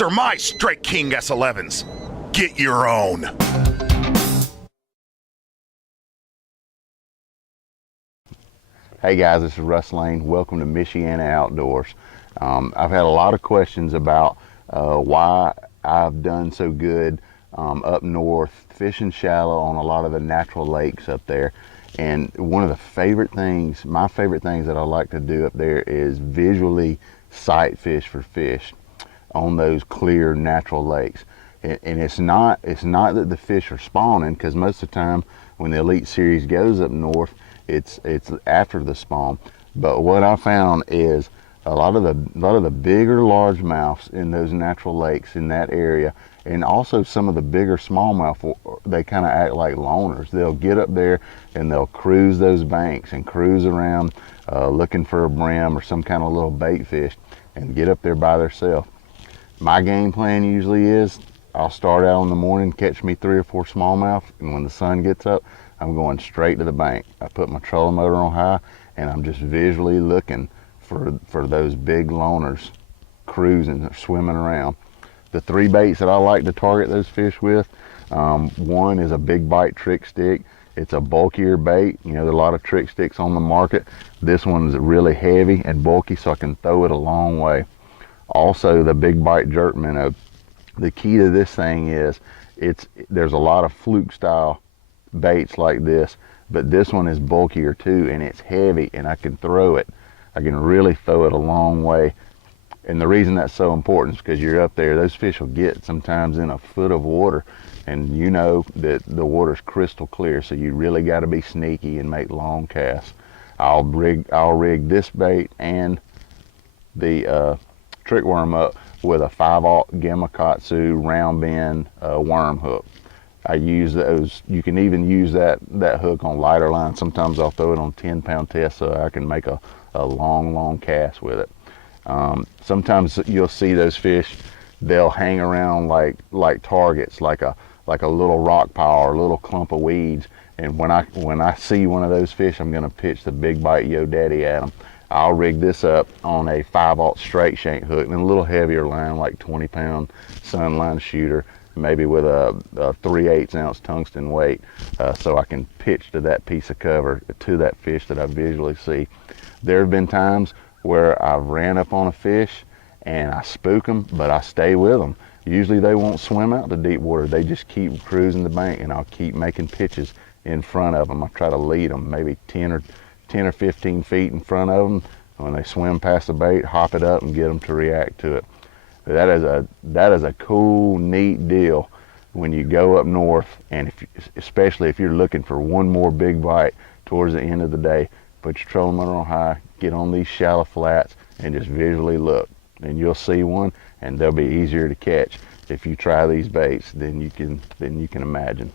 These are my Strike King S11s. Get your own. Hey guys, this is Russ Lane. Welcome to Michiana Outdoors. I've had a lot of questions about why I've done so good up north, fishing shallow on a lot of the natural lakes up there. And one of the favorite things, my favorite things that I like to do up there is visually sight fish for fish on those clear natural lakes. And it's not that the fish are spawning, because most of the time when the Elite Series goes up north, it's after the spawn. But what I found is a lot of the bigger largemouths in those natural lakes in that area, and also some of the bigger smallmouth, they kind of act like loners. They'll get up there and they'll cruise those banks and cruise around looking for a brim or some kind of little bait fish and get up there by themselves. My game plan usually is I'll start out in the morning, catch me 3 or 4 smallmouth, and when the sun gets up, I'm going straight to the bank. I put my trolling motor on high, and I'm just visually looking for those big loners cruising or swimming around. The 3 baits that I like to target those fish with, one is a big bite trick stick. It's a bulkier bait. You know, there are a lot of trick sticks on the market. This one is really heavy and bulky, so I can throw it a long way. Also, the big bite jerk minnow. The key to this thing is there's a lot of fluke style baits like this, but this one is bulkier too, and it's heavy, and I can throw it. I can really throw it a long way. And the reason that's so important is because you're up there, those fish will get sometimes in a foot of water, and you know that the water's crystal clear, so you really got to be sneaky and make long casts. I'll rig this bait and the trick worm up with a 5/0 Gamakatsu round bend worm hook. I use those. You can even use that hook on lighter line. Sometimes I'll throw it on 10-pound test so I can make a long cast with it. Sometimes you'll see those fish, they'll hang around like targets, like a little rock pile or a little clump of weeds. And when I see one of those fish, I'm gonna pitch the big bite yo daddy at them. I'll rig this up on a 5/0 straight shank hook and a little heavier line, like 20-pound sunline shooter, maybe with a 3/8 ounce tungsten weight, so I can pitch to that piece of cover, to that fish that I visually see. There have been times where I've ran up on a fish and I spook them, but I stay with them. Usually they won't swim out to deep water. They just keep cruising the bank, and I'll keep making pitches in front of them. I try to lead them maybe 10 or 15 feet in front of them. When they swim past the bait, hop it up and get them to react to it. That is a cool, neat deal when you go up north, and especially if you're looking for one more big bite towards the end of the day. Put your trolling motor on high, get on these shallow flats, and just visually look, and you'll see one, and they'll be easier to catch if you try these baits than you can imagine.